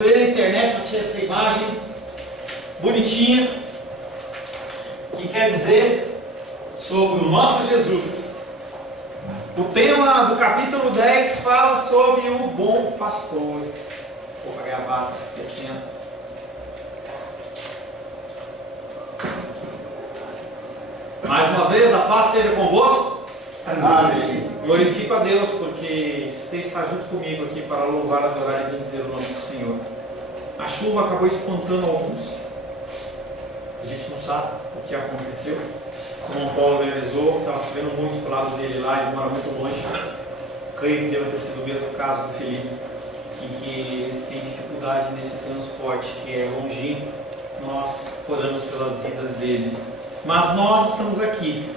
Eu na internet achei essa imagem bonitinha que quer dizer sobre o nosso Jesus. O tema do capítulo 10 fala sobre o bom pastor. Vou para gravar, esquecendo. Mais uma vez, a paz seja convosco. Amém. Glorifico a Deus porque você está junto comigo aqui para louvar, adorar e bendizer o nome do Senhor. A chuva acabou espantando alguns. A gente não sabe o que aconteceu. Como o Paulo realizou, estava chovendo muito para o lado dele lá, ele mora muito longe. Creio que deve ter sido o mesmo caso do Felipe, em que eles têm dificuldade nesse transporte que é longínquo. Nós oramos pelas vidas deles. Mas nós estamos aqui.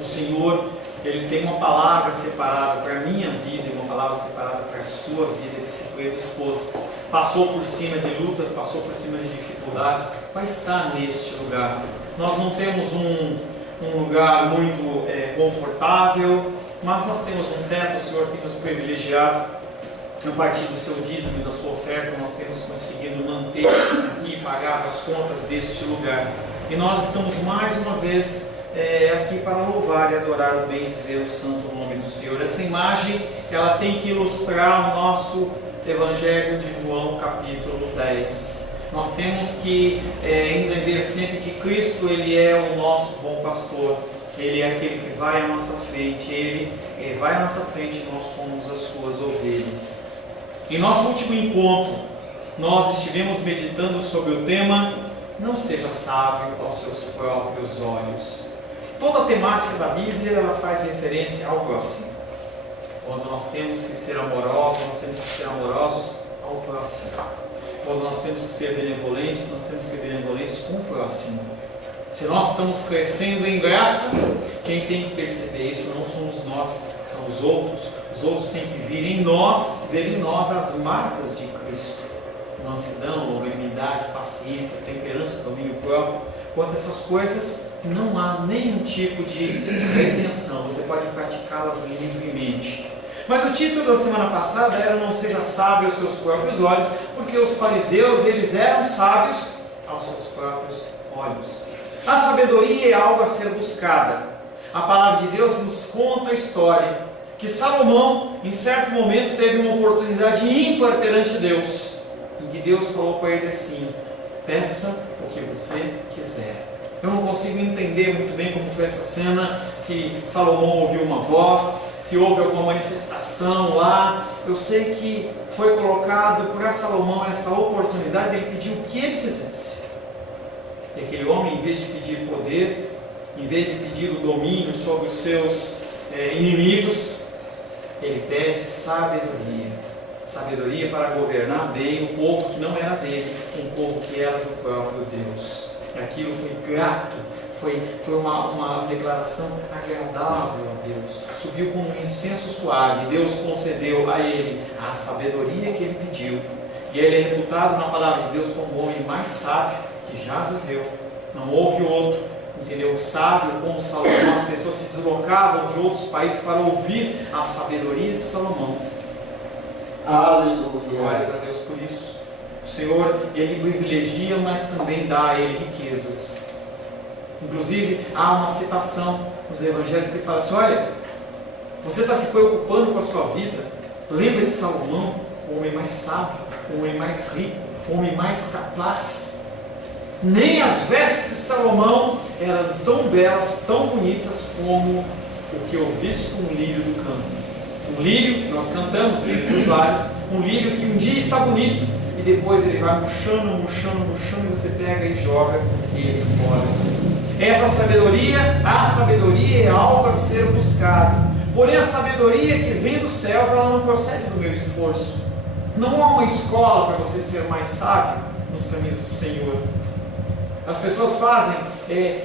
O Senhor, Ele tem uma palavra separada para a minha vida e uma palavra separada para a sua vida, que se foi dispôs. Passou por cima de lutas, passou por cima de dificuldades, vai estar neste lugar. Nós não temos um lugar muito confortável, mas nós temos um teto. O Senhor tem nos privilegiado. A partir do seu dízimo e da sua oferta, nós temos conseguido manter aqui e pagar as contas deste lugar. E nós estamos mais uma vez aqui para louvar e adorar o bem dizer o santo nome do Senhor. Essa imagem, ela tem que ilustrar o nosso Evangelho de João, capítulo 10. Nós temos que entender sempre que Cristo, Ele é o nosso bom pastor. Ele é aquele que vai à nossa frente. Ele vai à nossa frente e nós somos as suas ovelhas. Em nosso último encontro, nós estivemos meditando sobre o tema: não seja sábio aos seus próprios olhos. Toda a temática da Bíblia, ela faz referência ao próximo. Quando nós temos que ser amorosos, nós temos que ser amorosos ao próximo. Quando nós temos que ser benevolentes, nós temos que ser benevolentes com o próximo. Se nós estamos crescendo em graça, quem tem que perceber isso não somos nós, são os outros. Os outros têm que ver em nós as marcas de Cristo. Mansidão, longanimidade, paciência, temperança, domínio próprio. Quanto a essas coisas, não há nenhum tipo de retenção. Você pode praticá-las livremente. Mas o título da semana passada era: não seja sábio aos seus próprios olhos, porque os fariseus, eles eram sábios aos seus próprios olhos. A sabedoria é algo a ser buscada. A palavra de Deus nos conta a história que Salomão, em certo momento, teve uma oportunidade ímpar perante Deus, em que Deus falou para ele assim: peça o que você quiser. Eu não consigo entender muito bem como foi essa cena, se Salomão ouviu uma voz, se houve alguma manifestação lá. Eu sei que foi colocado para Salomão essa oportunidade de ele pedir o que ele quisesse. E aquele homem, em vez de pedir poder, em vez de pedir o domínio sobre os seus inimigos, ele pede sabedoria. Sabedoria para governar bem o povo que não era dele, um povo que era do próprio Deus. E aquilo foi grato, foi uma declaração agradável a Deus. Subiu como um incenso suave. Deus concedeu a ele a sabedoria que ele pediu. E ele é reputado na palavra de Deus como o homem mais sábio que já viveu. Não houve outro, entendeu? Sábio como Salomão. As pessoas se deslocavam de outros países para ouvir a sabedoria de Salomão. Aleluia. Glórias a Deus por isso. O Senhor, Ele privilegia, mas também dá a Ele riquezas. Inclusive, há uma citação nos Evangelhos que fala assim: olha, você está se preocupando com a sua vida, lembra de Salomão, o homem mais sábio, o homem mais rico, o homem mais capaz. Nem as vestes de Salomão eram tão belas, tão bonitas como o que eu visto um lírio do campo. Um lírio que nós cantamos, lírio dos vales, um lírio que um dia está bonito e depois ele vai murchando, e você pega e joga ele fora. Essa sabedoria, a sabedoria é algo a ser buscado. Porém, a sabedoria que vem dos céus, ela não procede do meu esforço. Não há uma escola para você ser mais sábio nos caminhos do Senhor. As pessoas fazem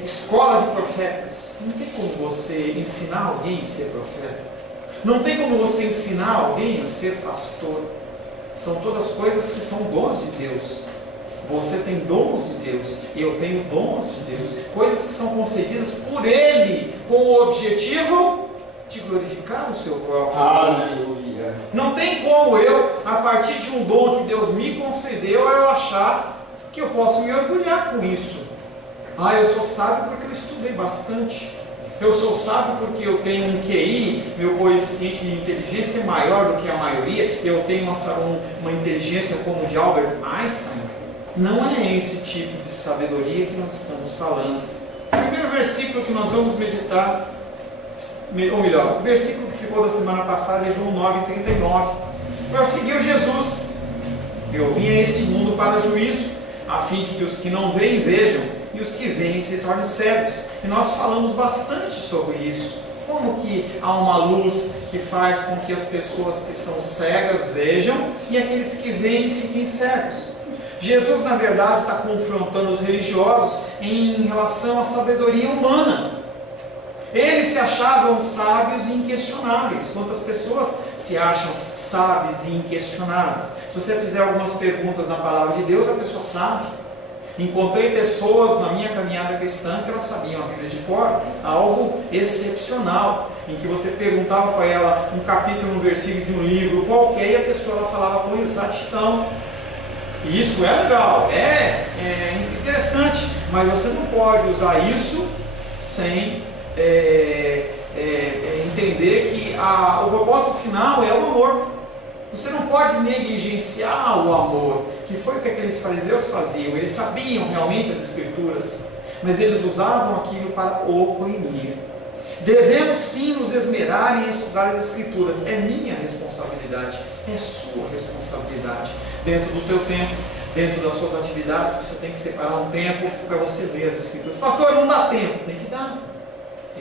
escola de profetas. Não tem como você ensinar alguém a ser profeta. Não tem como você ensinar alguém a ser pastor. São todas coisas que são dons de Deus. Você tem dons de Deus, eu tenho dons de Deus. Coisas que são concedidas por Ele, com o objetivo de glorificar o seu próprio. Aleluia. Não tem como eu, a partir de um dom que Deus me concedeu, eu achar que eu posso me orgulhar com isso. Eu sou sábio porque eu estudei bastante. Eu sou sábio porque eu tenho um QI, meu coeficiente de inteligência é maior do que a maioria. Eu tenho uma inteligência como de Albert Einstein. Não é esse tipo de sabedoria que nós estamos falando. O primeiro versículo que nós vamos meditar, ou melhor, o versículo que ficou da semana passada é João 9,39. Prosseguiu Jesus: eu vim a este mundo para juízo, a fim de que os que não veem vejam, e os que veem se tornem cegos. E nós falamos bastante sobre isso. Como que há uma luz que faz com que as pessoas que são cegas vejam e aqueles que veem fiquem cegos. Jesus, na verdade, está confrontando os religiosos em relação à sabedoria humana. Eles se achavam sábios e inquestionáveis. Quantas pessoas se acham sábias e inquestionáveis? Se você fizer algumas perguntas na palavra de Deus, a pessoa sabe. Encontrei pessoas na minha caminhada cristã que elas sabiam a Bíblia de cor, algo excepcional, em que você perguntava para ela um capítulo, um versículo de um livro qualquer, e a pessoa ela falava com exatidão. E isso é legal, é interessante, mas você não pode usar isso sem entender que o propósito final é o amor. Você não pode negligenciar o amor, que foi o que aqueles fariseus faziam. Eles sabiam realmente as Escrituras, mas eles usavam aquilo para oprimir. Devemos sim nos esmerar em estudar as Escrituras. É minha responsabilidade, é sua responsabilidade. Dentro do teu tempo, dentro das suas atividades, você tem que separar um tempo para você ler as Escrituras. Pastor, não dá tempo. Tem que dar.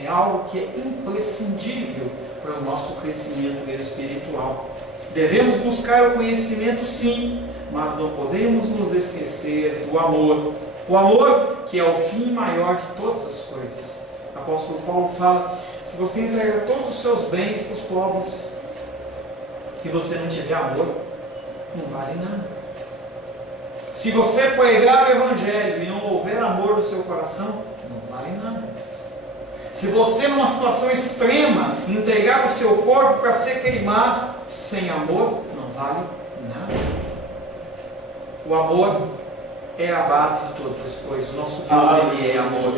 É algo que é imprescindível para o nosso crescimento espiritual. Devemos buscar o conhecimento sim, mas não podemos nos esquecer do amor. O amor que é o fim maior de todas as coisas. O apóstolo Paulo fala: se você entregar todos os seus bens para os pobres e você não tiver amor, não vale nada. Se você pregar o Evangelho e não houver amor no seu coração, não vale nada. Se você, numa situação extrema, entregar o seu corpo para ser queimado, sem amor, não vale nada. O amor é a base de todas as coisas. O nosso Deus, Ele é amor.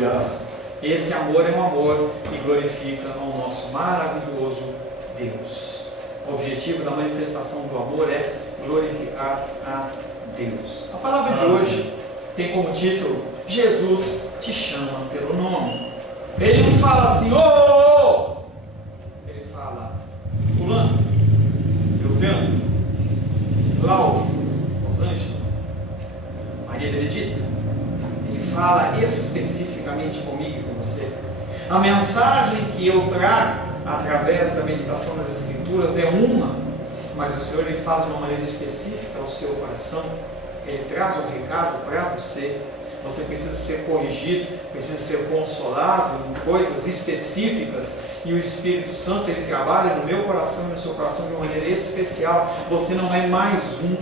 Esse amor é um amor que glorifica ao nosso maravilhoso Deus. O objetivo da manifestação do amor é glorificar a Deus. A palavra de hoje tem como título: Jesus te chama pelo nome. Ele não fala assim: ô! Ele fala: fulano, Beltrano, Cláudio, Rosângela, Maria Benedita. Ele fala especificamente comigo e com você. A mensagem que eu trago através da meditação das Escrituras é uma, mas o Senhor ele fala de uma maneira específica ao seu coração. Ele traz um recado para você. Você precisa ser corrigido, precisa ser consolado em coisas específicas, e o Espírito Santo ele trabalha no meu coração e no seu coração de uma maneira especial. Você não é mais um,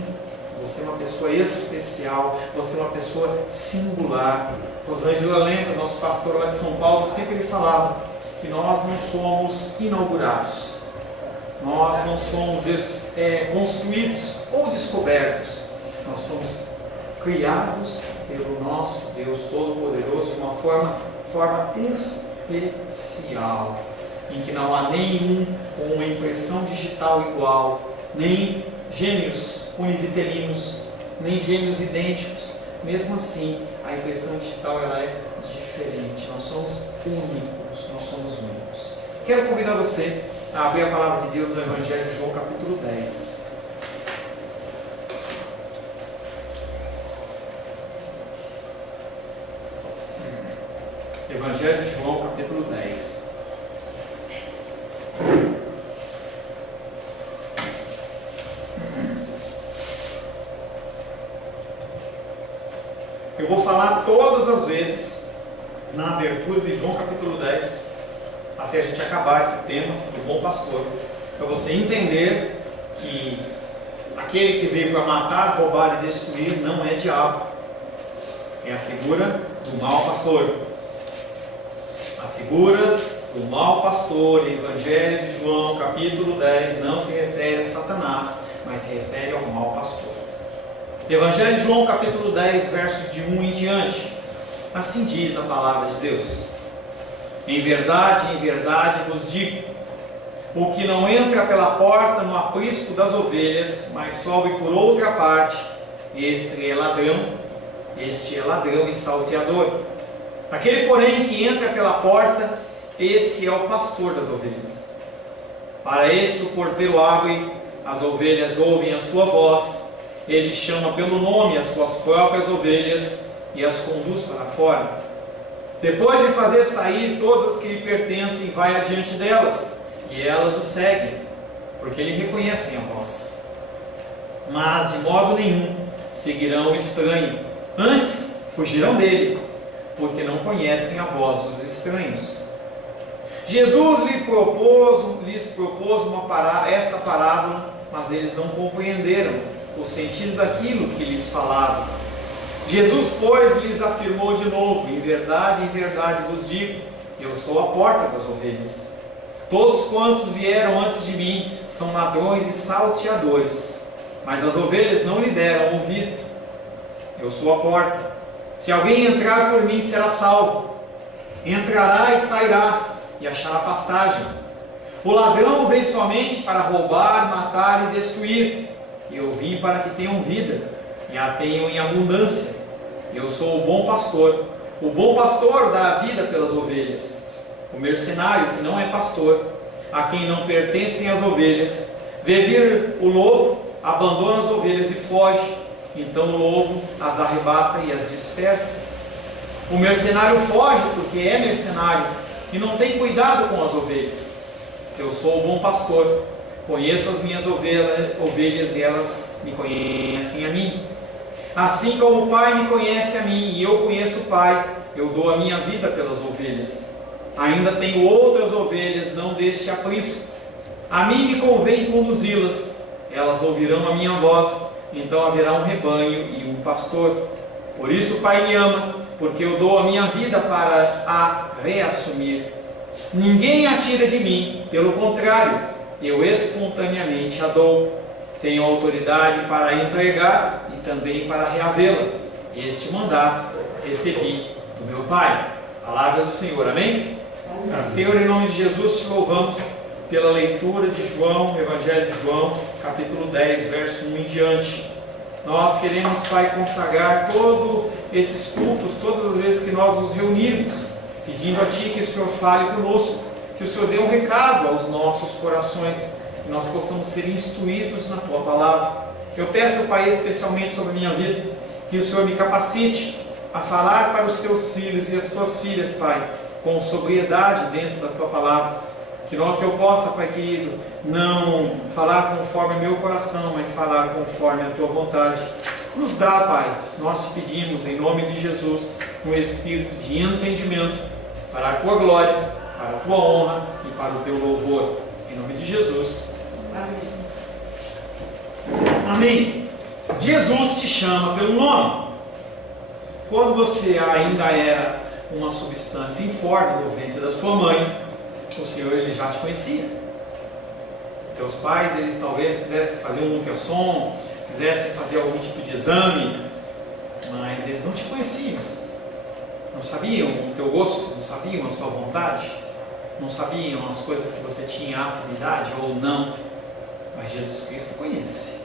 você é uma pessoa especial, você é uma pessoa singular. Rosângela lembra, nosso pastor lá de São Paulo, sempre ele falava que nós não somos inaugurados, nós não somos construídos ou descobertos, nós somos criados pelo nosso Deus Todo-Poderoso de uma forma especial, em que não há nenhum com uma impressão digital igual, nem gêmeos univitelinos, nem gêmeos idênticos. Mesmo assim, a impressão digital ela é diferente. Nós somos únicos, nós somos únicos. Quero convidar você a abrir a palavra de Deus no Evangelho de João, capítulo 10. Evangelho de João, capítulo 10. Eu vou falar todas as vezes na abertura de João, capítulo 10, até a gente acabar esse tema do bom pastor, para você entender que aquele que veio para matar, roubar e destruir não é diabo, é a figura do mau pastor. A figura O mau pastor, Evangelho de João, capítulo 10, não se refere a Satanás, mas se refere ao mau pastor. Evangelho de João, capítulo 10, versos de 1 em diante. Assim diz a palavra de Deus: em verdade vos digo, o que não entra pela porta no aprisco das ovelhas, mas sobe por outra parte, este é ladrão e salteador. Aquele, porém, que entra pela porta, esse é o pastor das ovelhas. Para este o porteiro abre, as ovelhas ouvem a sua voz, ele chama pelo nome as suas próprias ovelhas e as conduz para fora. Depois de fazer sair todas as que lhe pertencem, vai adiante delas, e elas o seguem, porque lhe reconhecem a voz. Mas de modo nenhum seguirão o estranho, antes fugirão dele, porque não conhecem a voz dos estranhos. Jesus lhes propôs esta parábola, mas eles não compreenderam o sentido daquilo que lhes falava. Jesus, pois, lhes afirmou de novo: em verdade vos digo, eu sou a porta das ovelhas. Todos quantos vieram antes de mim são ladrões e salteadores, mas as ovelhas não lhe deram ouvido. Eu sou a porta. Se alguém entrar por mim, será salvo. Entrará e sairá, e achará pastagem. O ladrão vem somente para roubar, matar e destruir. Eu vim para que tenham vida, e a tenham em abundância. Eu sou o bom pastor. O bom pastor dá a vida pelas ovelhas. O mercenário, que não é pastor, a quem não pertencem as ovelhas, vê vir o lobo, abandona as ovelhas e foge. Então o lobo as arrebata e as dispersa. O mercenário foge porque é mercenário e não tem cuidado com as ovelhas. Eu sou o bom pastor, conheço as minhas ovelhas e elas me conhecem a mim. Assim como o Pai me conhece a mim e eu conheço o Pai, eu dou a minha vida pelas ovelhas. Ainda tenho outras ovelhas, não deste aprisco. A mim me convém conduzi-las, elas ouvirão a minha voz, então haverá um rebanho e um pastor. Por isso o Pai me ama, porque eu dou a minha vida para a reassumir. Ninguém a tira de mim, pelo contrário, eu espontaneamente a dou. Tenho autoridade para entregar e também para reavê-la. Este mandato recebi do meu Pai. Palavra do Senhor, amém? Amém. Senhor, em nome de Jesus, te louvamos pela leitura de João, Evangelho de João, capítulo 10, verso 1 em diante. Nós queremos, Pai, consagrar todos esses cultos, todas as vezes que nós nos reunimos, pedindo a Ti que o Senhor fale conosco, que o Senhor dê um recado aos nossos corações, que nós possamos ser instruídos na Tua palavra. Eu peço, Pai, especialmente sobre a minha vida, que o Senhor me capacite a falar para os Teus filhos e as Tuas filhas, Pai, com sobriedade dentro da Tua palavra. Que eu possa, Pai querido, não falar conforme o meu coração, mas falar conforme a Tua vontade. Nos dá, Pai, nós te pedimos, em nome de Jesus, um espírito de entendimento para a Tua glória, para a Tua honra e para o Teu louvor. Em nome de Jesus. Amém. Amém. Jesus te chama pelo nome. Quando você ainda era uma substância informe no ventre da sua mãe, o Senhor ele já te conhecia. Teus pais, eles talvez quisessem fazer um ultrassom, quisessem fazer algum tipo de exame, mas eles não te conheciam. Não sabiam o teu gosto, não sabiam a sua vontade, não sabiam as coisas que você tinha afinidade ou não. Mas Jesus Cristo conhece.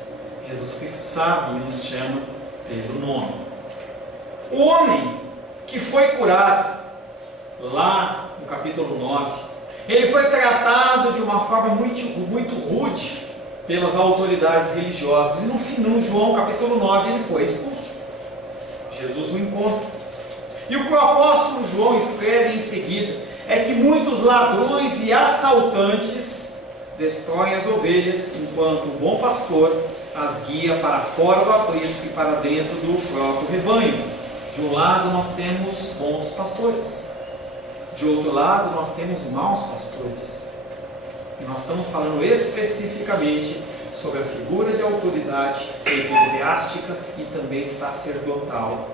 Jesus Cristo sabe e nos chama pelo nome. O homem que foi curado lá no capítulo 9, ele foi tratado de uma forma muito rude pelas autoridades religiosas. E no João capítulo 9 ele foi expulso. Jesus o encontra. E o que o apóstolo João escreve em seguida é que muitos ladrões e assaltantes destroem as ovelhas, enquanto o bom pastor as guia para fora do aprisco e para dentro do próprio rebanho. De um lado nós temos bons pastores. De outro lado, nós temos maus pastores. E nós estamos falando especificamente sobre a figura de autoridade eclesiástica e também sacerdotal.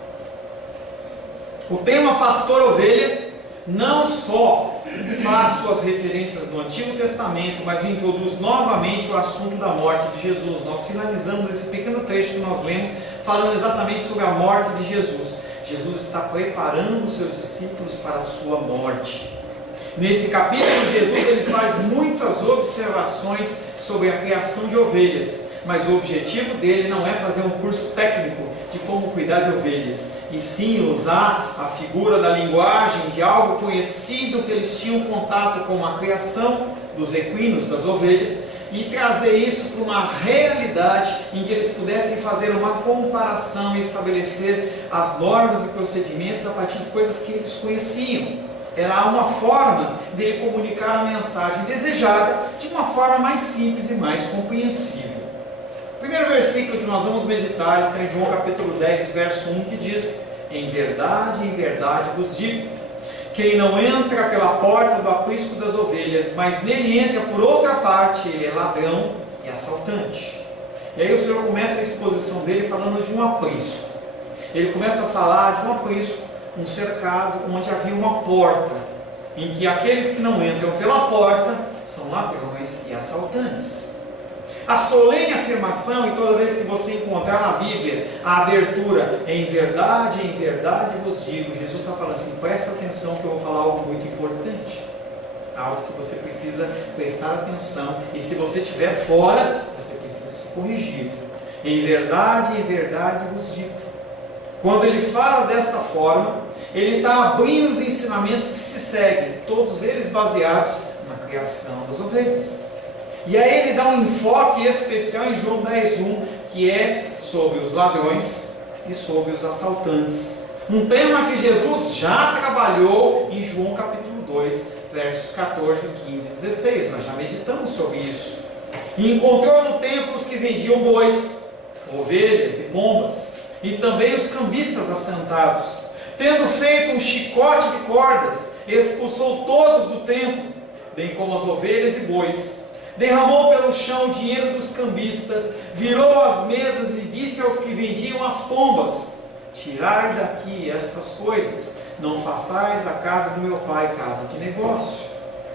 O tema pastor-ovelha não só faz suas referências do Antigo Testamento, mas introduz novamente o assunto da morte de Jesus. Nós finalizamos esse pequeno trecho que nós lemos, falando exatamente sobre a morte de Jesus. Jesus está preparando os seus discípulos para a sua morte. Nesse capítulo, Jesus ele faz muitas observações sobre a criação de ovelhas, mas o objetivo dele não é fazer um curso técnico de como cuidar de ovelhas, e sim usar a figura da linguagem de algo conhecido que eles tinham contato com a criação dos equinos, das ovelhas, e trazer isso para uma realidade em que eles pudessem fazer uma comparação e estabelecer as normas e procedimentos a partir de coisas que eles conheciam. Era uma forma dele comunicar a mensagem desejada de uma forma mais simples e mais compreensível. O primeiro versículo que nós vamos meditar está em João capítulo 10, verso 1, que diz: em verdade vos digo, quem não entra pela porta do aprisco das ovelhas, mas nele entra por outra parte, ele é ladrão e assaltante. E aí o Senhor começa a exposição dele falando de um aprisco. Ele começa a falar de um aprisco, um cercado onde havia uma porta, em que aqueles que não entram pela porta são ladrões e assaltantes. A solene afirmação, e toda vez que você encontrar na Bíblia a abertura, em verdade vos digo, Jesus está falando assim: presta atenção que eu vou falar algo muito importante, algo que você precisa prestar atenção, e se você estiver fora, você precisa se corrigir. Em verdade vos digo. Quando ele fala desta forma, ele está abrindo os ensinamentos que se seguem, todos eles baseados na criação das ovelhas. E aí ele dá um enfoque especial em João 10:1, que é sobre os ladrões e sobre os assaltantes. Um tema que Jesus já trabalhou em João capítulo 2, versos 14, 15 e 16. Nós já meditamos sobre isso. E encontrou no templo os que vendiam bois, ovelhas e pombas, e também os cambistas assentados. Tendo feito um chicote de cordas, expulsou todos do templo, bem como as ovelhas e bois. Derramou pelo chão o dinheiro dos cambistas, virou as mesas e disse aos que vendiam as pombas: tirai daqui estas coisas, não façais da casa do meu pai casa de negócio.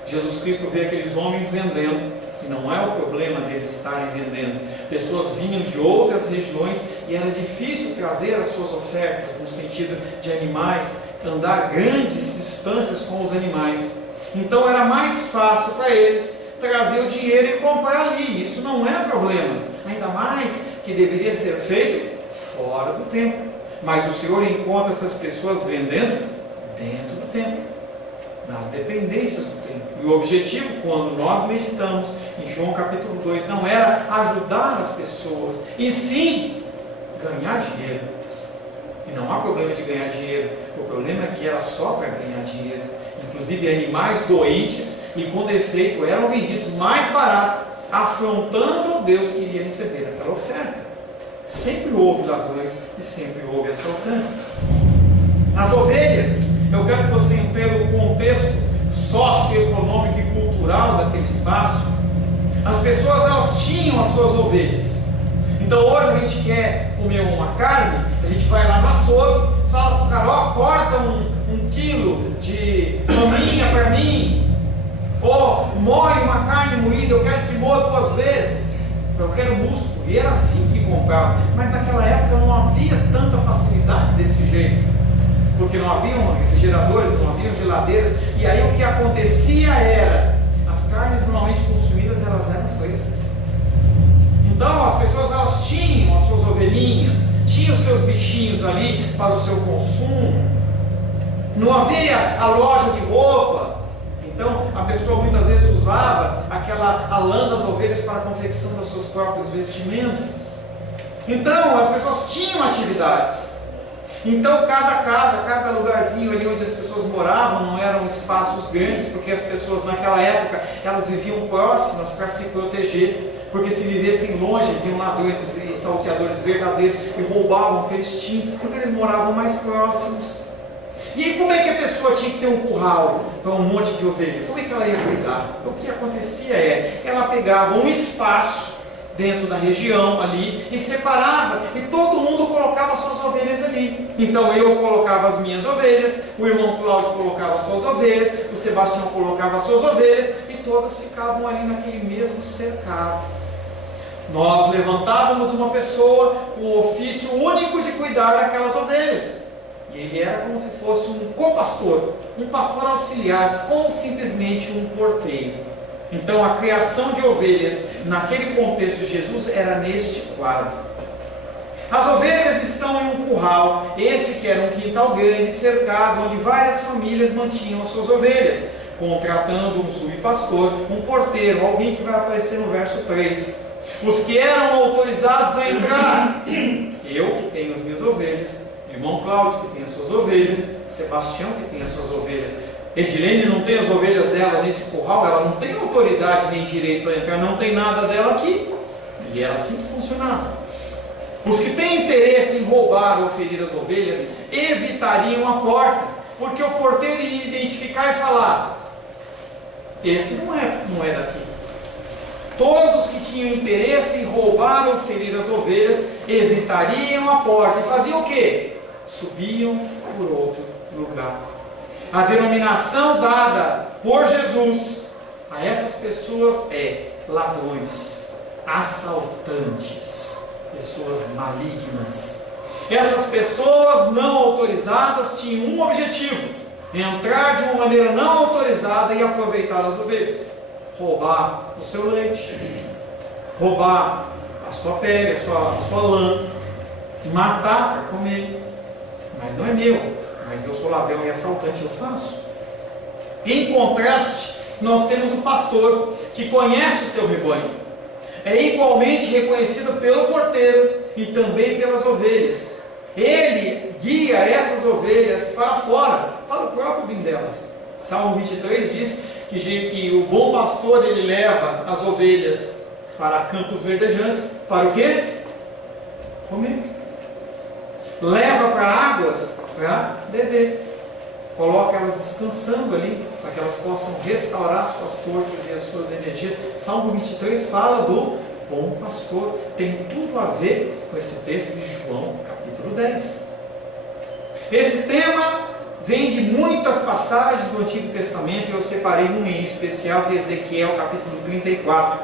Jesus Cristo vê aqueles homens vendendo, e não é o problema deles estarem vendendo. Pessoas vinham de outras regiões e era difícil trazer as suas ofertas, no sentido de animais, andar grandes distâncias com os animais. Então era mais fácil para eles trazer o dinheiro e comprar ali. Isso não é problema, ainda mais que deveria ser feito fora do templo. Mas o Senhor encontra essas pessoas vendendo dentro do templo, nas dependências do templo. E o objetivo, quando nós meditamos em João capítulo 2, não era ajudar as pessoas, e sim ganhar dinheiro. E não há problema de ganhar dinheiro, o problema é que era só para ganhar dinheiro. Inclusive animais doentes e com defeito eram vendidos mais barato, afrontando ao Deus que iria receber aquela oferta. Sempre houve ladrões e sempre houve assaltantes. As ovelhas, eu quero que você entenda o contexto socioeconômico e cultural daquele espaço. As pessoas, elas tinham as suas ovelhas. Então hoje a gente quer comer uma carne, a gente vai lá no açougue, fala para o cara: ó, corta um quilo de maminha para mim, ou moe uma carne moída, eu quero que moa 2 vezes, eu quero músculo. E era assim que comprava. Mas naquela época não havia tanta facilidade desse jeito, porque não haviam refrigeradores, não haviam geladeiras, e aí o que acontecia era, as carnes normalmente consumidas, elas eram frescas. Então as pessoas, elas tinham as suas ovelhinhas, tinham os seus bichinhos ali para o seu consumo. Não havia a loja de roupa, então a pessoa muitas vezes usava a lã das ovelhas para a confecção das suas próprias vestimentas. Então as pessoas tinham atividades. Então cada casa, cada lugarzinho ali onde as pessoas moravam não eram espaços grandes, porque as pessoas naquela época, elas viviam próximas para se proteger. Porque se vivessem longe, vinham ladrões e salteadores verdadeiros e roubavam o que eles tinham, porque eles moravam mais próximos. E aí, como é que a pessoa tinha que ter um curral para um monte de ovelha? Como é que ela ia cuidar? O que acontecia ela pegava um espaço dentro da região ali e separava, e todo mundo colocava suas ovelhas ali. Então eu colocava as minhas ovelhas, o irmão Cláudio colocava as suas ovelhas, o Sebastião colocava as suas ovelhas, e todas ficavam ali naquele mesmo cercado. Nós levantávamos uma pessoa com o ofício único de cuidar daquelas ovelhas. E ele era como se fosse um copastor, um pastor auxiliar, ou simplesmente um porteiro. Então a criação de ovelhas, naquele contexto de Jesus, era neste quadro. As ovelhas estão em um curral, esse que era um quintal grande, cercado, onde várias famílias mantinham as suas ovelhas, contratando um subpastor, um porteiro, alguém que vai aparecer no verso 3. Os que eram autorizados a entrar, eu que tenho as minhas ovelhas, irmão Cláudio que tem as suas ovelhas, Sebastião que tem as suas ovelhas, Edilene não tem as ovelhas dela nesse curral, ela não tem autoridade nem direito a entrar, não tem nada dela aqui. E era assim que funcionava. Os que têm interesse em roubar ou ferir as ovelhas evitariam a porta, porque o porteiro ia identificar e falar: esse não é daqui. Todos que tinham interesse em roubar ou ferir as ovelhas evitariam a porta. E faziam o quê? Subiam por outro lugar. A denominação dada por Jesus a essas pessoas é ladrões, assaltantes, pessoas malignas. Essas pessoas não autorizadas tinham um objetivo: entrar de uma maneira não autorizada e aproveitar as ovelhas. Roubar o seu leite, roubar a sua pele, a sua lã, matar para comer. Mas não é meu, mas eu sou ladrão e assaltante, eu faço. Em contraste, nós temos o pastor que conhece o seu rebanho, é igualmente reconhecido pelo porteiro e também pelas ovelhas. Ele guia essas ovelhas para fora, para o próprio bem delas. Salmo 23 diz que o bom pastor ele leva as ovelhas para campos verdejantes, para o quê? Comer. Leva para águas para beber. Coloca elas descansando ali, para que elas possam restaurar suas forças e as suas energias. Salmo 23 fala do bom pastor. Tem tudo a ver com esse texto de João, capítulo 10. Esse tema vem de muitas passagens do Antigo Testamento, e eu separei um em especial, que é Ezequiel, capítulo 34.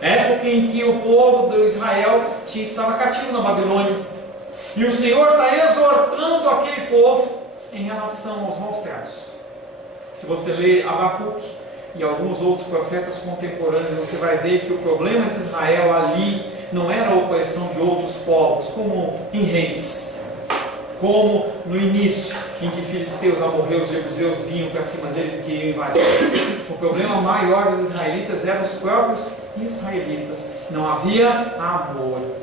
Época em que o povo de Israel estava cativo na Babilônia. E o Senhor está exortando aquele povo em relação aos maus tratos. Se você ler Abacuque e alguns outros profetas contemporâneos, você vai ver que o problema de Israel ali não era a opressão de outros povos, como em Reis, como no início, em que filisteus, amorreus, jebuseus vinham para cima deles e queriam invadir. O problema maior dos israelitas eram os próprios israelitas. Não havia amor.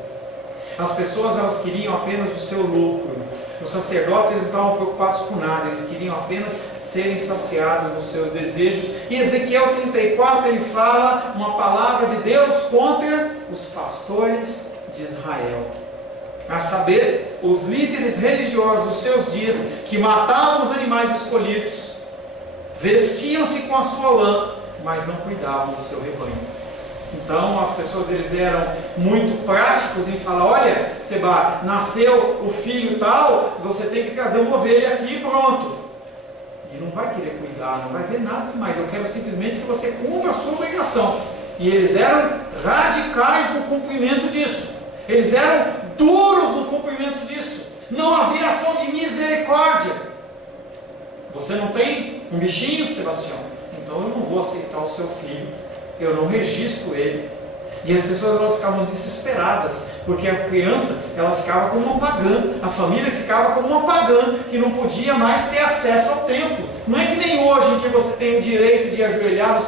As pessoas, elas queriam apenas o seu lucro. Os sacerdotes, eles não estavam preocupados com nada, eles queriam apenas serem saciados nos seus desejos. E Ezequiel 34, ele fala uma palavra de Deus contra os pastores de Israel. A saber, os líderes religiosos dos seus dias, que matavam os animais escolhidos, vestiam-se com a sua lã, mas não cuidavam do seu rebanho. Então as pessoas, eles eram muito práticos em falar: olha, Seba, nasceu o filho tal, você tem que trazer uma ovelha aqui e pronto. E não vai querer cuidar, não vai ver nada demais. Eu quero simplesmente que você cumpra a sua obrigação. E eles eram radicais no cumprimento disso. Eles eram duros no cumprimento disso. Não havia ação de misericórdia. Você não tem um bichinho, Sebastião? Então eu não vou aceitar o seu filho. Eu não registro ele. E as pessoas, elas ficavam desesperadas, porque a criança, ela ficava como uma pagã, a família ficava como uma pagã, que não podia mais ter acesso ao templo. Não é que nem hoje, em que você tem o direito de ajoelhar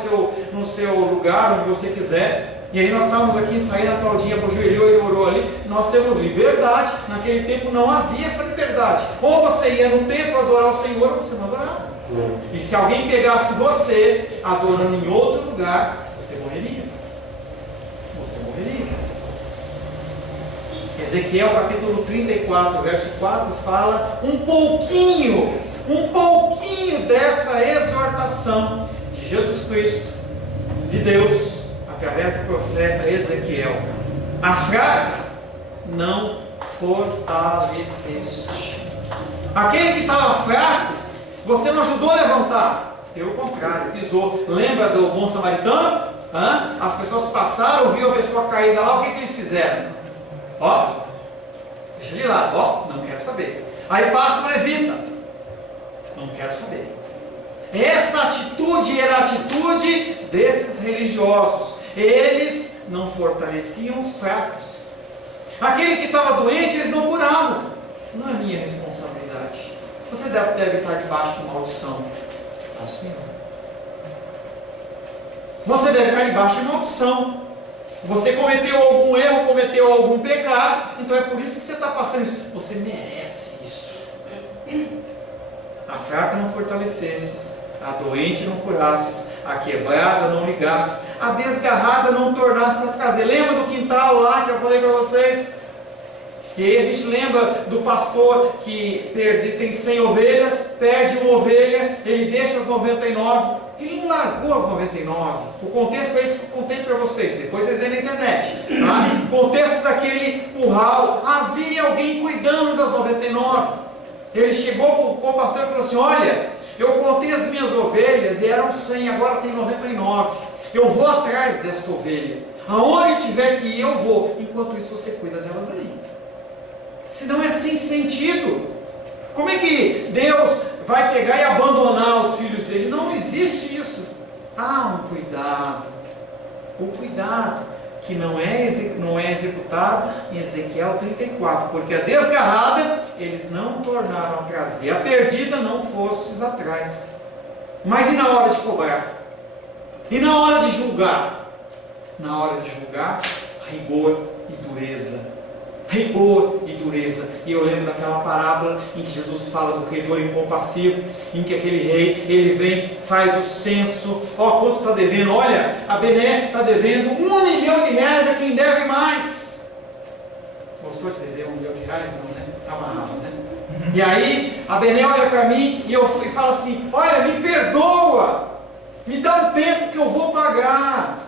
no seu lugar, onde você quiser. E aí nós estávamos aqui, saindo, a Claudinha ajoelhou e orou ali. Nós temos liberdade. Naquele tempo não havia essa liberdade. Ou você ia no templo adorar o Senhor, ou você não adorava. E se alguém pegasse você adorando em outro lugar, você morreria. Você morreria. Ezequiel capítulo 34, verso 4 fala um pouquinho dessa exortação de Jesus Cristo, de Deus, através do profeta profeta Ezequiel: a fraca não fortaleceste. Aquele que estava fraco, você não ajudou a levantar, pelo contrário, pisou. Lembra do bom samaritano? As pessoas passaram, viu a pessoa caída lá, o que eles fizeram? Ó, deixa de lado, ó, não quero saber. Aí passa o levita, não quero saber. Essa atitude era a atitude desses religiosos. Eles não fortaleciam os fracos. Aquele que estava doente, eles não curavam. Não é minha responsabilidade. Você deve estar debaixo de maldição. Assim. Você deve estar debaixo de maldição. Você cometeu algum erro, cometeu algum pecado, então é por isso que você está passando isso. Você merece isso. A fraca não fortalecestes, a doente não curastes, a quebrada não ligastes, a desgarrada não tornaste a trazer. Lembra do quintal lá que eu falei para vocês? E aí a gente lembra do pastor que tem 100 ovelhas, perde uma ovelha, ele deixa as 99, ele não largou as 99. O contexto é esse que eu contei para vocês, depois vocês veem na internet. Tá? O contexto daquele curral, havia alguém cuidando das 99. Ele chegou com o pastor e falou assim: olha, eu contei as minhas ovelhas e eram 100, agora tem 99. Eu vou atrás desta ovelha. Aonde tiver que ir, eu vou. Enquanto isso, você cuida delas ali. Senão é sem sentido. Como é que Deus vai pegar e abandonar os filhos dele? Não existe isso. Há um cuidado. O cuidado que não é executado em Ezequiel 34. Porque a desgarrada eles não tornaram a trazer, a perdida não fostes atrás. Mas e na hora de cobrar? E na hora de julgar? Na hora de julgar, rigor e dureza. Rigor e dureza. E eu lembro daquela parábola em que Jesus fala do credor incompassivo, em que aquele rei, ele vem, faz o censo, ó, quanto está devendo? Olha, a Bené está devendo R$1 milhão a quem deve mais. Gostou de dever R$1 milhão? Não, né? Está amarrado, né? E aí, a Bené olha para mim e eu falo assim: olha, me perdoa, me dá um tempo que eu vou pagar.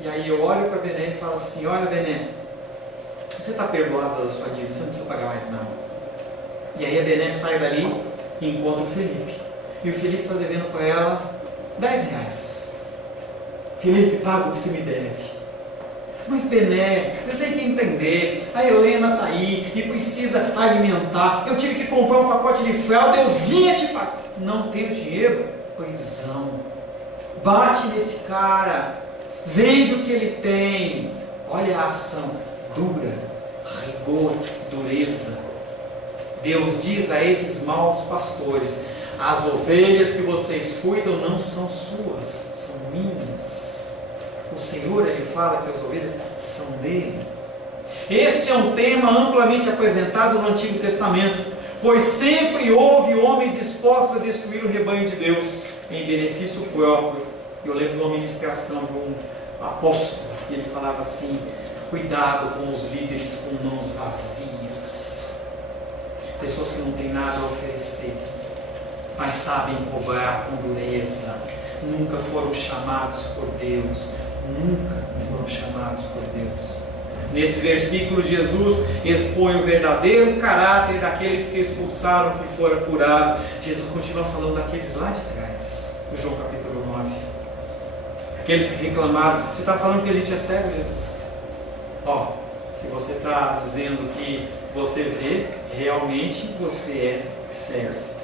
E aí eu olho para a Bené e falo assim: olha, Bené, você está perdoada da sua dívida, você não precisa pagar mais nada. E aí a Bené sai dali e encontra o Felipe. E o Felipe está devendo para ela R$10. Felipe, paga o que você me deve. Mas Bené, você tem que entender, a Helena está aí e precisa alimentar. Eu tive que comprar um pacote de fralda, eu vinha te pagar. Não tenho dinheiro? Prisão. Bate nesse cara, vende o que ele tem. Olha a ação dura, rigor, dureza. Deus diz a esses maus pastores: as ovelhas que vocês cuidam não são suas, são minhas. O Senhor, Ele fala que as ovelhas são dele. Este é um tema amplamente apresentado no Antigo Testamento, pois sempre houve homens dispostos a destruir o rebanho de Deus em benefício próprio. Eu lembro de uma ministração de um apóstolo, e ele falava assim: cuidado com os líderes com mãos vazias, pessoas que não têm nada a oferecer, mas sabem cobrar com dureza. Nunca foram chamados por Deus, nunca foram chamados por Deus. Nesse versículo, Jesus expõe o verdadeiro caráter daqueles que expulsaram, que foram curados. Jesus continua falando daqueles lá de trás, no João capítulo 9. Aqueles que reclamaram: você está falando que a gente é cego, Jesus? Ó, se você está dizendo que você vê, realmente você é cego.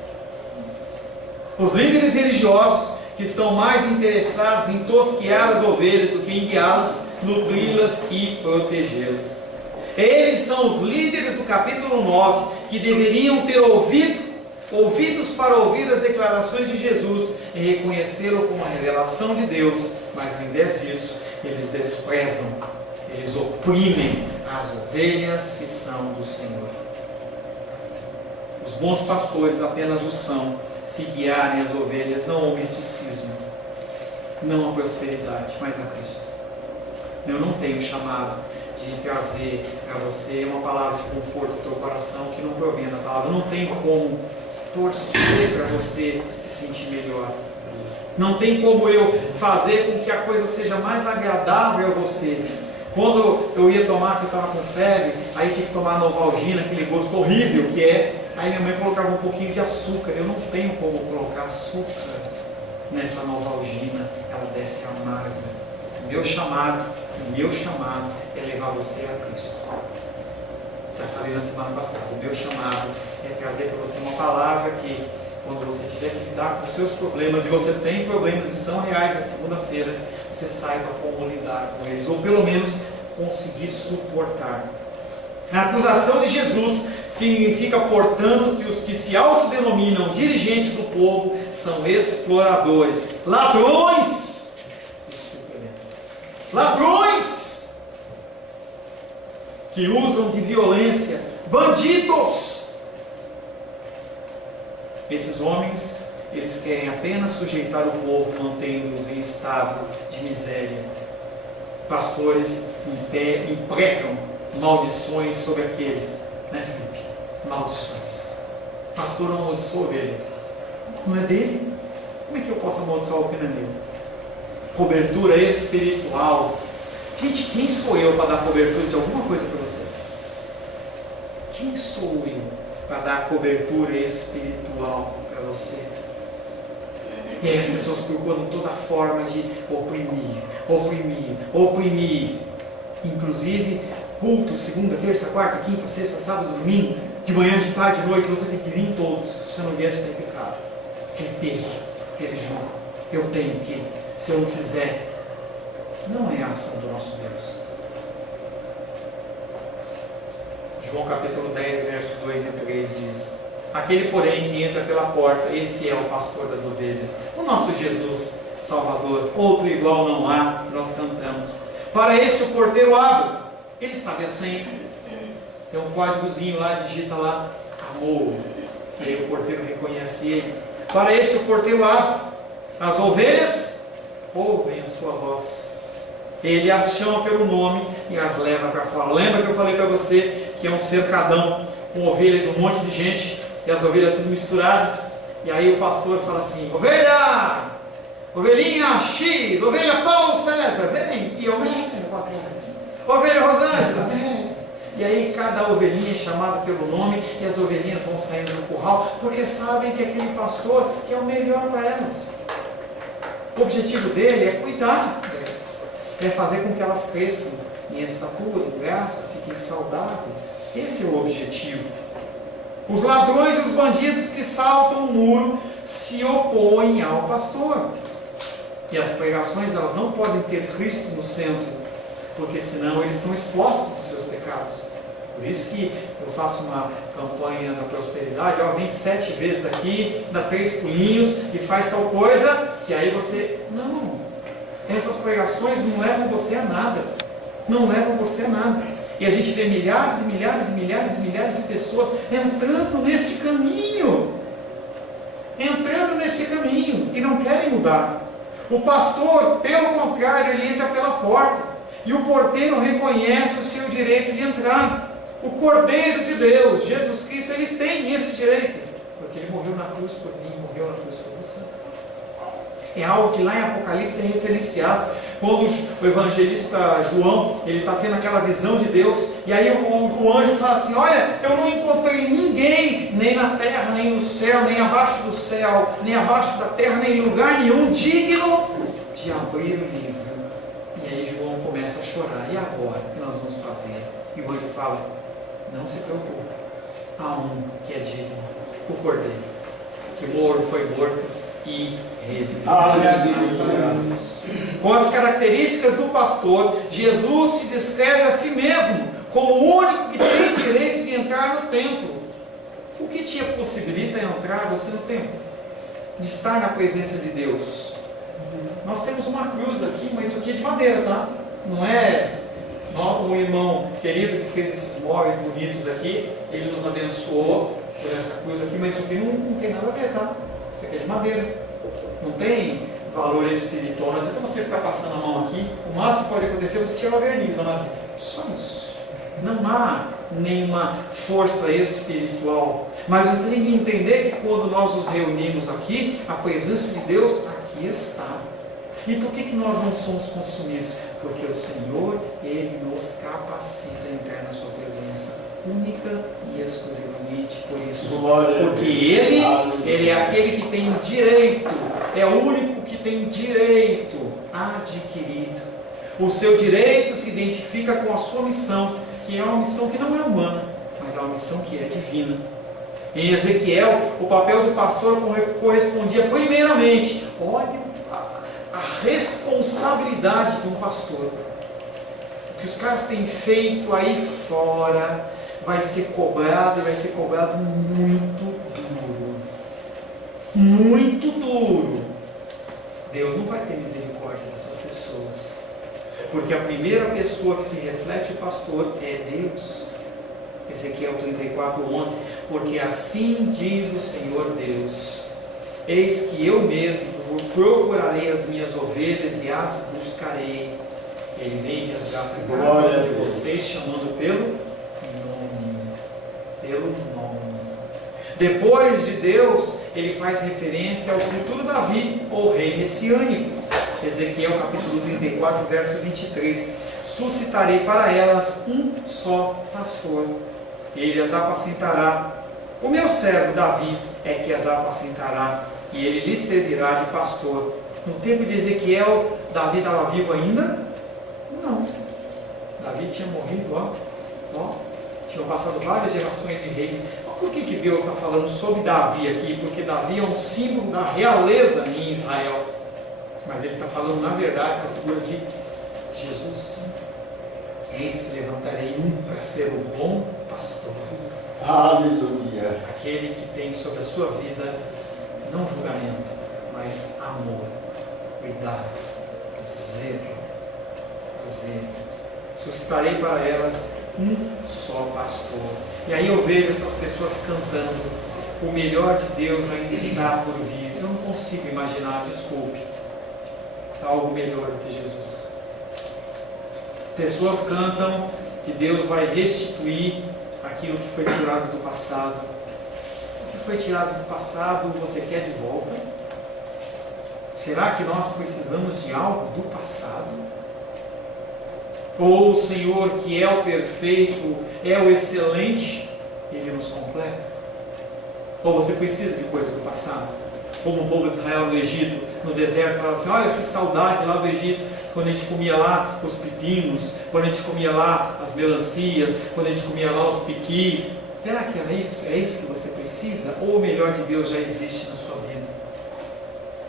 Os líderes religiosos que estão mais interessados em tosquear as ovelhas do que em guiá-las, nutri-las e protegê-las. Eles são os líderes do capítulo 9, que deveriam ter ouvidos para ouvir as declarações de Jesus e reconhecê-lo como a revelação de Deus, mas ao invés disso, eles desprezam, eles oprimem as ovelhas que são do Senhor. Os bons pastores apenas o são se guiarem as ovelhas, não ao misticismo, não à prosperidade, mas a Cristo. Eu não tenho chamado de trazer para você uma palavra de conforto para o teu coração que não provém da palavra. Eu não tenho como torcer para você se sentir melhor. Não tem como eu fazer com que a coisa seja mais agradável a você. Quando eu ia tomar, que eu estava com febre, aí tinha que tomar Novalgina, aquele gosto horrível que é. Aí minha mãe colocava um pouquinho de açúcar. Eu não tenho como colocar açúcar nessa Novalgina. Ela desce amarga. O meu chamado é levar você a Cristo. Já falei na semana passada. O meu chamado é trazer para você uma palavra que, quando você tiver que lidar com os seus problemas, e você tem problemas e são reais na segunda-feira, você saiba como lidar com eles, ou pelo menos conseguir suportar. A acusação de Jesus significa, portanto, que os que se autodenominam dirigentes do povo são exploradores, ladrões, ladrões que usam de violência, bandidos. Esses homens, eles querem apenas sujeitar o povo, mantendo-os em estado de miséria. Pastores imprecam maldições sobre aqueles, né, Felipe? Maldições. Pastor não amaldiçoa ovelha. Não é dele? Como é que eu posso amaldiçoar o que não é meu? Cobertura espiritual. Gente, quem sou eu para dar cobertura de alguma coisa para você? Quem sou eu para dar cobertura espiritual para você? E aí as pessoas procuram toda forma de oprimir. Inclusive, culto, segunda, terça, quarta, quinta, sexta, sábado, domingo, de manhã, de tarde, de noite, você tem que vir em todos. Se você não vier, você tem pecado. Aquele peso, aquele jugo. Eu tenho que, se eu não fizer, não é a ação do nosso Deus. João capítulo 10, verso 2 e 3 diz: aquele, porém, que entra pela porta, esse é o pastor das ovelhas. O nosso Jesus Salvador, outro igual não há, nós cantamos. Para esse o porteiro abre, ele sabe a senha. Tem um códigozinho lá, digita lá, amor. Aí o porteiro reconhece ele. Para esse o porteiro abre, as ovelhas ouvem a sua voz. Ele as chama pelo nome e as leva para fora. Lembra que eu falei para você que é um cercadão com ovelha de um monte de gente, e as ovelhas tudo misturado? E aí o pastor fala assim: ovelha, ovelhinha X, ovelha Paulo César, vem, e eu venho para trás. Ovelha Rosângela, vem. E aí cada ovelhinha é chamada pelo nome, e as ovelhinhas vão saindo do curral, porque sabem que aquele pastor que é o melhor para elas. O objetivo dele é cuidar delas, é fazer com que elas cresçam em estatura, em graça, fiquem saudáveis. Esse é o objetivo. Os ladrões e os bandidos que saltam o muro se opõem ao pastor. E as pregações, elas não podem ter Cristo no centro, porque senão eles são expostos dos seus pecados. Por isso que eu faço uma campanha da prosperidade, vem 7 vezes aqui, dá 3 pulinhos e faz tal coisa, que aí você... Não, essas pregações não levam você a nada. Não levam você a nada. E a gente vê milhares e milhares e milhares e milhares de pessoas entrando nesse caminho. E não querem mudar. O pastor, pelo contrário, ele entra pela porta. E o porteiro reconhece o seu direito de entrar. O Cordeiro de Deus, Jesus Cristo, ele tem esse direito. Porque ele morreu na cruz por mim, morreu na cruz por você. É algo que lá em Apocalipse é referenciado. Quando o evangelista João, ele está tendo aquela visão de Deus, e aí o anjo fala assim: olha, eu não encontrei ninguém, nem na terra, nem no céu, nem abaixo do céu, nem abaixo da terra, nem em lugar nenhum, digno de abrir o livro. E aí João começa a chorar: e agora? O que nós vamos fazer? E o anjo fala: não se preocupe, há um que é digno, o Cordeiro, que foi morto e reviveu. Com as características do pastor, Jesus se descreve a si mesmo como o único que tem direito de entrar no templo. O que te possibilita entrar você no templo? De estar na presença de Deus. Nós temos uma cruz aqui, mas isso aqui é de madeira, tá? Não é um irmão querido que fez esses móveis bonitos aqui, ele nos abençoou por essa cruz aqui, mas isso aqui não tem nada a ver, tá? Isso aqui é de madeira. Não tem valor espiritual. Não adianta você ficar passando a mão aqui. O máximo que pode acontecer é você tirar o verniz da madeira. Só isso. Não há nenhuma força espiritual. Mas eu tenho que entender que quando nós nos reunimos aqui, a presença de Deus aqui aqui está. E por que nós não somos consumidos? Porque o Senhor, Ele nos capacita a entrar na sua presença, única e exclusivamente por isso. Porque Ele é aquele que tem direito, é o único que tem direito adquirido. O seu direito se identifica com a sua missão, que é uma missão que não é humana, mas é uma missão que é divina. Em Ezequiel, o papel do pastor correspondia primeiramente, olha a responsabilidade de um pastor. O que os caras têm feito aí fora vai ser cobrado, e vai ser cobrado muito duro. Muito duro. Deus não vai ter misericórdia dessas pessoas. Porque a primeira pessoa que se reflete o pastor é Deus. Ezequiel 34:11. Porque assim diz o Senhor Deus: eis que eu mesmo procurarei as minhas ovelhas e as buscarei. Ele vem e resgata cada um de vocês, chamando pelo nome. Depois de Deus, ele faz referência ao futuro Davi, ou rei messiânico. Ezequiel capítulo 34, verso 23. Suscitarei para elas um só pastor, ele as apacentará. O meu servo Davi é que as apacentará, e ele lhe servirá de pastor. No tempo de Ezequiel, Davi estava vivo ainda? Não. Davi tinha morrido, tinham passado várias gerações de reis. Mas por que Deus está falando sobre Davi aqui? Porque Davi é um símbolo da realeza em Israel. Mas ele está falando, na verdade, da figura de Jesus. Eis que levantarei um para ser o bom pastor. Aleluia. Aquele que tem sobre a sua vida não julgamento, mas amor, cuidado, zelo. Suscitarei para elas um só pastor. E aí eu vejo essas pessoas cantando: o melhor de Deus ainda está por vir. Eu não consigo imaginar, desculpe, algo melhor do que Jesus. Pessoas cantam que Deus vai restituir aquilo que foi tirado do passado. O que foi tirado do passado você quer de volta? Será que nós precisamos de algo do passado? Ou o Senhor, que é o perfeito, é o excelente, Ele nos completa? Ou você precisa de coisas do passado? Como o povo de Israel no Egito, no deserto, falava assim: olha que saudade lá do Egito, quando a gente comia lá os pepinos, quando a gente comia lá as melancias, quando a gente comia lá os piqui. Será que era isso? É isso que você precisa? Ou o melhor de Deus já existe na sua vida?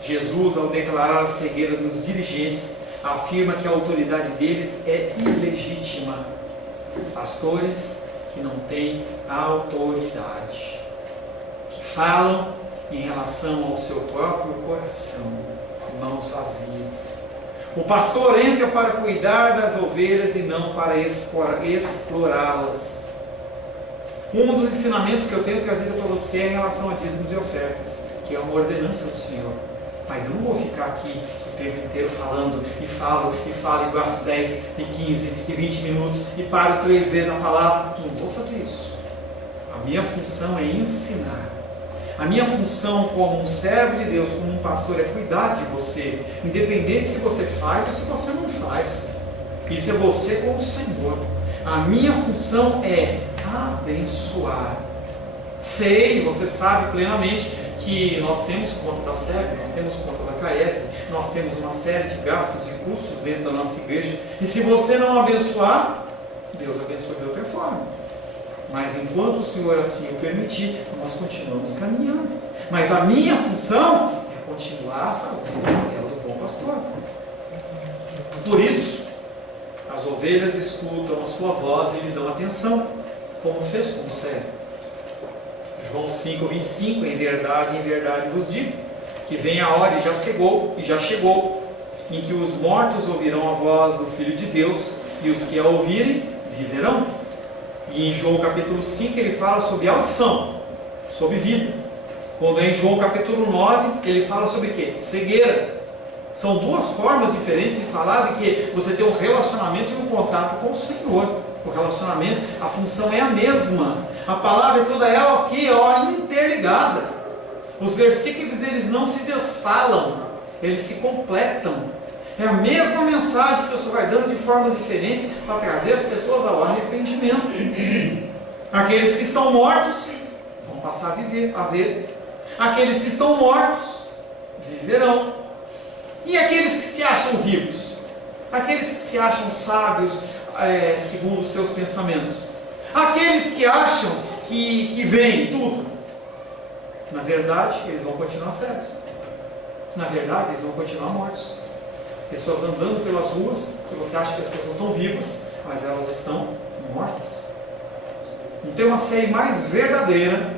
Jesus, ao declarar a cegueira dos dirigentes, afirma que a autoridade deles é ilegítima. Pastores que não têm autoridade, que falam em relação ao seu próprio coração, mãos vazias. O pastor entra para cuidar das ovelhas e não para explorá-las. Um dos ensinamentos que eu tenho trazido para você é em relação a dízimos e ofertas, que é uma ordenança do Senhor. Mas eu não vou ficar aqui o tempo inteiro falando, e falo, e gasto 10, e 15, e 20 minutos, e paro 3 vezes a palavra. Não vou fazer isso. A minha função é ensinar. A minha função como um servo de Deus, como um pastor, é cuidar de você, independente se você faz ou se você não faz. Isso é você com o Senhor. A minha função é abençoar. Sei, você sabe plenamente que nós temos conta da SEB, nós temos conta da CAESP, nós temos uma série de gastos e custos dentro da nossa igreja, e se você não abençoar, Deus abençoa de outra forma. Mas enquanto o Senhor assim o permitir, nós continuamos caminhando. Mas a minha função é continuar fazendo o papel do bom pastor. Por isso, as ovelhas escutam a sua voz e lhe dão atenção, como fez com o cego. João 5:25, em verdade vos digo, que vem a hora, e já chegou, em que os mortos ouvirão a voz do Filho de Deus, e os que a ouvirem, viverão. E em João capítulo 5 ele fala sobre audição, sobre vida. Quando é em João capítulo 9, ele fala sobre o quê? Cegueira. São duas formas diferentes de falar de que você tem um relacionamento e um contato com o Senhor. O relacionamento, a função é a mesma. A palavra é toda ela interligada. Os versículos eles não se desfalam. eles se completam. É a mesma mensagem que o Senhor vai dando de formas diferentes para trazer as pessoas ao arrependimento. Aqueles que estão mortos vão passar a ver. Aqueles que estão mortos viverão. E aqueles que se acham vivos? Aqueles que se acham sábios segundo os seus pensamentos? Aqueles que acham que veem tudo? Na verdade, eles vão continuar cegos. Na verdade, eles vão continuar mortos. Pessoas andando pelas ruas, que você acha que as pessoas estão vivas, mas elas estão mortas. Não tem uma série mais verdadeira,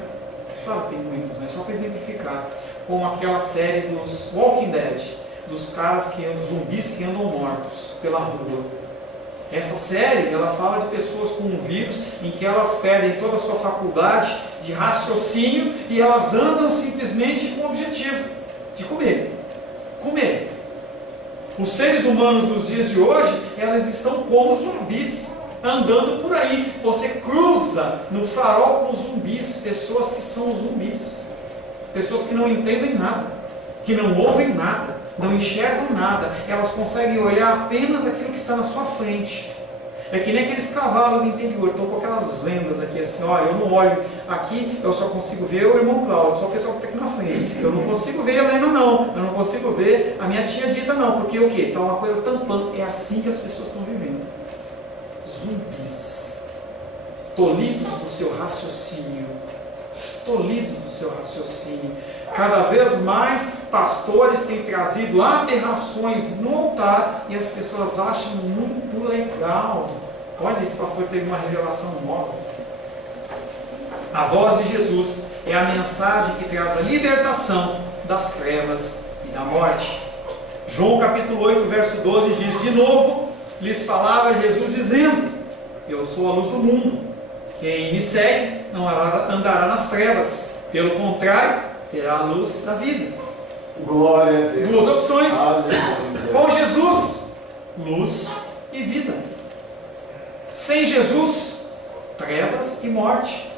claro que tem muitas, mas só para exemplificar, como aquela série dos Walking Dead, dos caras que andam, zumbis que andam mortos pela rua. Essa série, ela fala de pessoas com um vírus em que elas perdem toda a sua faculdade de raciocínio e elas andam simplesmente com o objetivo de comer. Os seres humanos dos dias de hoje, elas estão como zumbis, andando por aí. Você cruza no farol com zumbis, pessoas que são zumbis, pessoas que não entendem nada, que não ouvem nada, não enxergam nada, elas conseguem olhar apenas aquilo que está na sua frente. É que nem aqueles cavalos do interior, estão com aquelas vendas aqui assim, ó, eu não olho aqui, eu só consigo ver o irmão Cláudio, só o pessoal que está aqui na frente. Eu não consigo ver a Helena não, eu não consigo ver a minha tia Dita não, porque o quê? Está uma coisa tampando. É assim que as pessoas estão vivendo. Zumbis, tolhidos do seu raciocínio, Cada vez mais pastores têm trazido aberrações no altar e as pessoas acham muito legal. Olha, esse pastor teve uma revelação nova. A voz de Jesus é a mensagem que traz a libertação das trevas e da morte. João capítulo 8, verso 12 diz: de novo lhes falava Jesus dizendo: eu sou a luz do mundo. Quem me segue não andará nas trevas, pelo contrário, terá a luz da vida. Glória a Deus. Duas opções. Aleluia. Com Jesus, luz e vida. Sem Jesus, trevas e morte.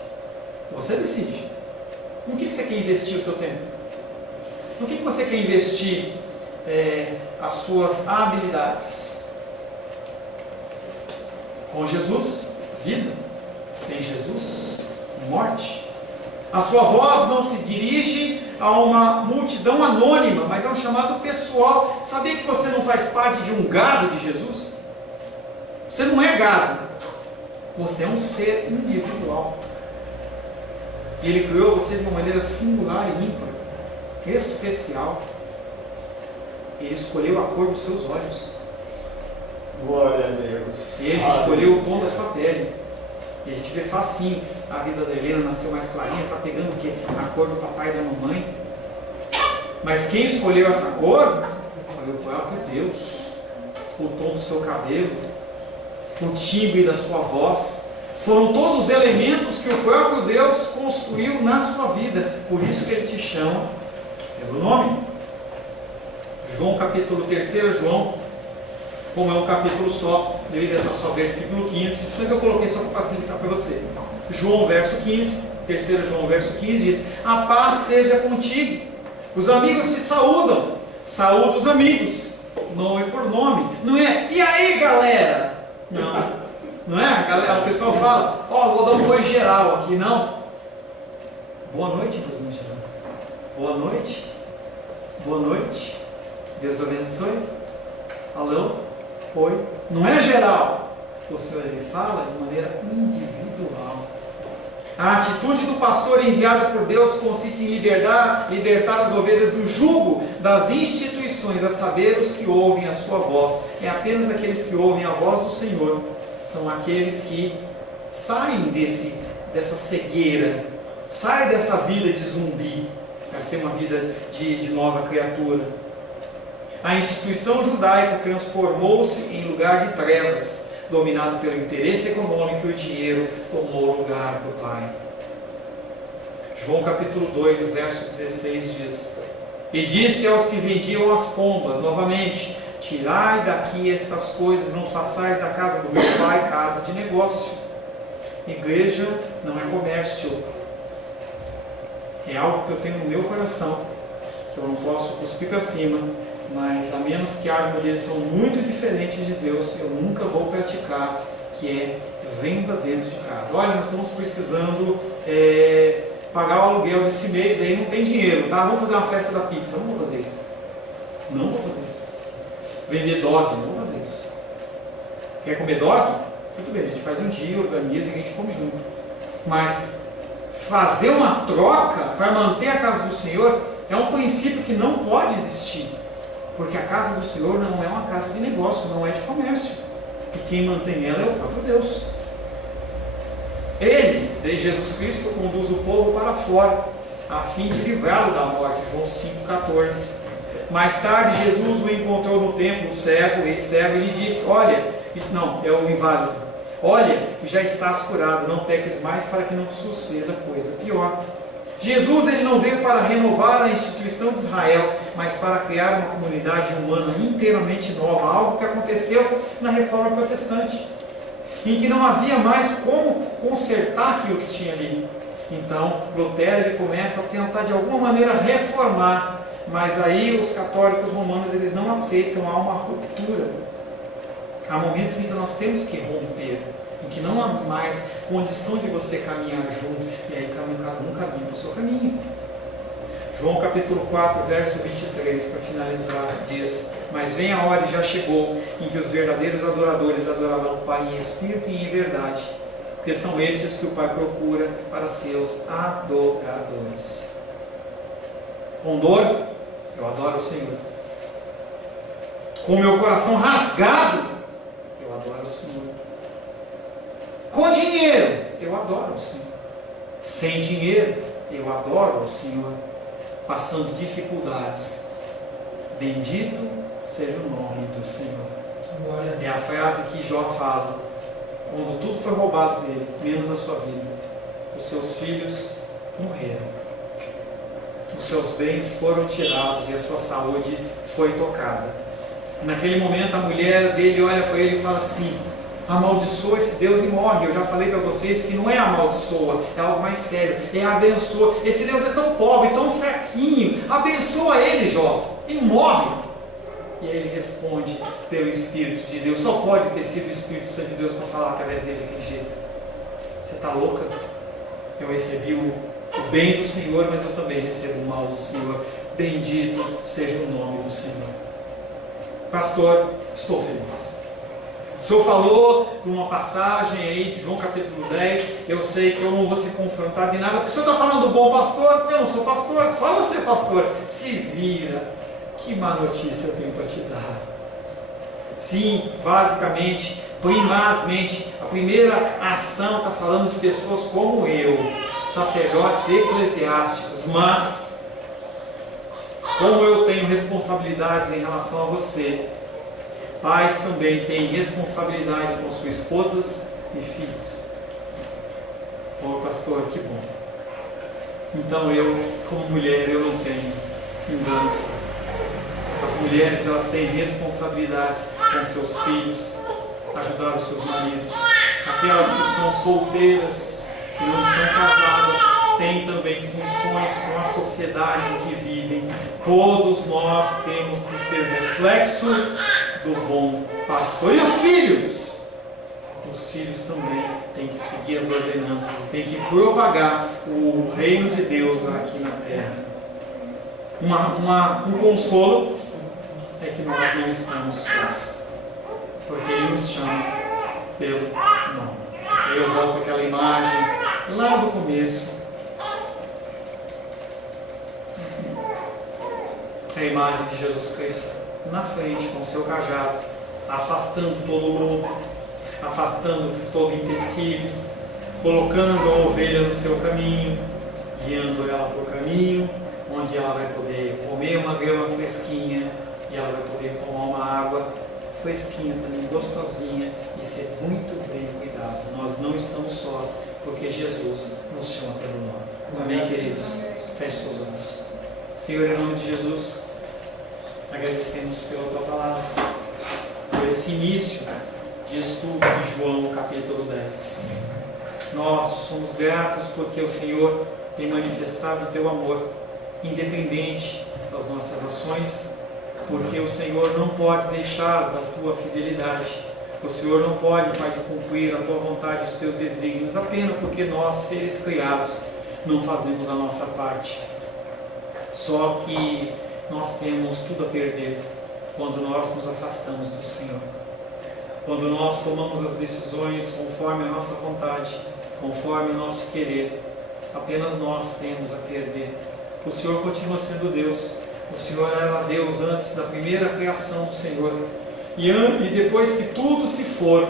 Você decide. No que você quer investir o seu tempo? No que você quer investir as suas habilidades? Com Jesus, vida. Sem Jesus, morte. A sua voz não se dirige a uma multidão anônima, mas é um chamado pessoal. Sabia que você não faz parte de um gado de Jesus? Você não é gado. Você é um ser individual. E Ele criou você de uma maneira singular e ímpar, especial. Ele escolheu a cor dos seus olhos. Glória a Deus. Ele escolheu o tom da sua pele. E a gente vê facinho. A vida da Helena nasceu mais clarinha, está pegando o quê? A cor do papai e da mamãe. Mas quem escolheu essa cor foi o próprio Deus. O tom do seu cabelo, o timbre da sua voz, foram todos elementos que o próprio Deus construiu na sua vida. Por isso que Ele te chama pelo nome. João capítulo 3 João, como é um capítulo só, deveria estar só versículo 15, mas eu coloquei só para facilitar para você. João verso 15, 3 João verso 15 diz: a paz seja contigo, os amigos te saúdam, saúda os amigos, nome por nome, não é, e aí galera, não é, galera, o pessoal fala, vou dar um oi geral aqui, não, boa noite, meus irmãos, boa noite, Deus abençoe, alô, oi, não é geral, o Senhor Ele fala de maneira individual. A atitude do pastor enviado por Deus consiste em libertar as ovelhas do jugo das instituições, a saber, os que ouvem a sua voz. É apenas aqueles que ouvem a voz do Senhor, são aqueles que saem dessa cegueira, saem dessa vida de zumbi, para ser uma vida de nova criatura. A instituição judaica transformou-se em lugar de trevas, dominado pelo interesse econômico e o dinheiro tomou o lugar do Pai. João capítulo 2, verso 16 diz: e disse aos que vendiam as pombas, novamente, tirai daqui estas coisas, não façais da casa do meu Pai casa de negócio. Igreja não é comércio. É algo que eu tenho no meu coração, que eu não posso cuspir para cima, mas a menos que haja uma direção muito diferente de Deus, eu nunca vou praticar, que é venda dentro de casa. Olha, nós estamos precisando pagar o aluguel desse mês, aí não tem dinheiro, tá? Vamos fazer uma festa da pizza. Não vou fazer isso. Não vou fazer isso. Vender dog, não vou fazer isso. Quer comer dog? Tudo bem, a gente faz um dia, organiza e a gente come junto. Mas fazer uma troca para manter a casa do Senhor é um princípio que não pode existir. Porque a casa do Senhor não é uma casa de negócio, não é de comércio. E quem mantém ela é o próprio Deus. Ele, de Jesus Cristo, conduz o povo para fora, a fim de livrá-lo da morte. João 5,14. Mais tarde, Jesus o encontrou no templo, cego, ex-cego, e lhe disse: olha, não, é o inválido, olha, já estás curado, não peques mais para que não te suceda coisa pior. Jesus, ele não veio para renovar a instituição de Israel, mas para criar uma comunidade humana inteiramente nova, algo que aconteceu na Reforma Protestante, em que não havia mais como consertar aquilo que tinha ali. Então, Lutero ele começa a tentar de alguma maneira reformar, mas aí os católicos romanos eles não aceitam, há uma ruptura. Há momentos em que nós temos que romper, em que não há mais condição de você caminhar junto, e aí cada um caminha para o seu caminho. João capítulo 4, verso 23, para finalizar, diz: mas vem a hora e já chegou, em que os verdadeiros adoradores adorarão o Pai em espírito e em verdade, porque são esses que o Pai procura para seus adoradores. Com dor, eu adoro o Senhor. Com meu coração rasgado, eu adoro o Senhor. Com dinheiro, eu adoro o Senhor. Sem dinheiro, eu adoro o Senhor. Passando dificuldades, bendito seja o nome do Senhor. É a frase que Jó fala, quando tudo foi roubado dele, menos a sua vida. Os seus filhos morreram, os seus bens foram tirados e a sua saúde foi tocada. Naquele momento a mulher dele olha para ele e fala assim: amaldiçoa esse Deus e morre. Eu já falei para vocês que não é amaldiçoa, é algo mais sério, é abençoa. Esse Deus é tão pobre, tão fraquinho, abençoa ele, Jó, e morre. E aí ele responde pelo Espírito de Deus. Só pode ter sido o Espírito Santo de Deus para falar através dele daquele jeito. Você está louca? Eu recebi o bem do Senhor, mas eu também recebo o mal do Senhor. Bendito seja o nome do Senhor. Pastor, estou feliz. O Senhor falou de uma passagem aí de João capítulo 10, eu sei que eu não vou ser confrontado em nada, porque o Senhor está falando do bom pastor, eu não sou pastor, só você pastor, se vira, que má notícia eu tenho para te dar. Sim, basicamente, primazmente, a primeira ação está falando de pessoas como eu, sacerdotes eclesiásticos, mas, como eu tenho responsabilidades em relação a você, pais também têm responsabilidade com suas esposas e filhos. Oh, pastor, que bom. Então eu, como mulher, eu não tenho engano. As mulheres, elas têm responsabilidades com seus filhos, ajudar os seus maridos. Aquelas que são solteiras, que não estão casadas, têm também funções com a sociedade em que vivem. Todos nós temos que ser reflexo do bom pastor. E os filhos? Os filhos também têm que seguir as ordenanças, têm que propagar o reino de Deus aqui na terra. Um consolo é que nós não estamos sós, porque Ele nos chama pelo nome. Eu volto àquela imagem lá do começo. É a imagem de Jesus Cristo na frente com o seu cajado, afastando todo o lobo, afastando todo o empecilho, colocando a ovelha no seu caminho, guiando ela para o caminho, onde ela vai poder comer uma grama fresquinha e ela vai poder tomar uma água fresquinha também, gostosinha, e ser muito bem cuidado. Nós não estamos sós, porque Jesus nos chama pelo nome. Amém, queridos? Feche seus olhos. Senhor, em nome de Jesus, agradecemos pela Tua palavra, por esse início de estudo de João capítulo 10. Nós somos gratos porque o Senhor tem manifestado o Teu amor independente das nossas ações, porque o Senhor não pode deixar da tua fidelidade. O Senhor não pode, Pai, cumprir a tua vontade e os teus desígnios, apenas porque nós, seres criados, não fazemos a nossa parte. Só que nós temos tudo a perder quando nós nos afastamos do Senhor. Quando nós tomamos as decisões conforme a nossa vontade, conforme o nosso querer, apenas nós temos a perder. O Senhor continua sendo Deus. O Senhor era Deus antes da primeira criação do Senhor. E depois que tudo se for,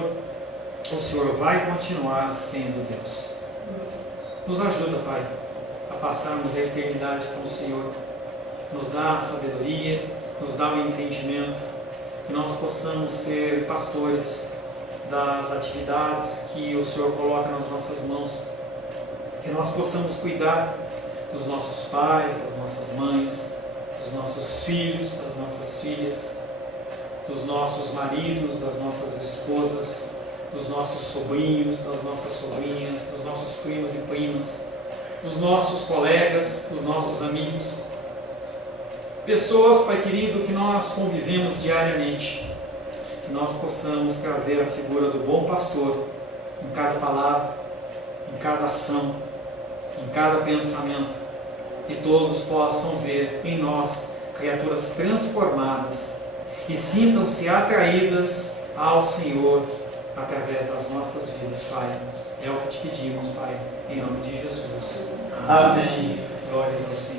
o Senhor vai continuar sendo Deus. Nos ajuda, Pai, a passarmos a eternidade com o Senhor. Nos dá a sabedoria, nos dá o entendimento, que nós possamos ser pastores das atividades que o Senhor coloca nas nossas mãos, que nós possamos cuidar dos nossos pais, das nossas mães, dos nossos filhos, das nossas filhas, dos nossos maridos, das nossas esposas, dos nossos sobrinhos, das nossas sobrinhas, dos nossos primos e primas, dos nossos colegas, dos nossos amigos. Pessoas, Pai querido, que nós convivemos diariamente, que nós possamos trazer a figura do bom pastor em cada palavra, em cada ação, em cada pensamento, e todos possam ver em nós criaturas transformadas e sintam-se atraídas ao Senhor através das nossas vidas, Pai. É o que te pedimos, Pai, em nome de Jesus. Amém. Glórias ao Senhor.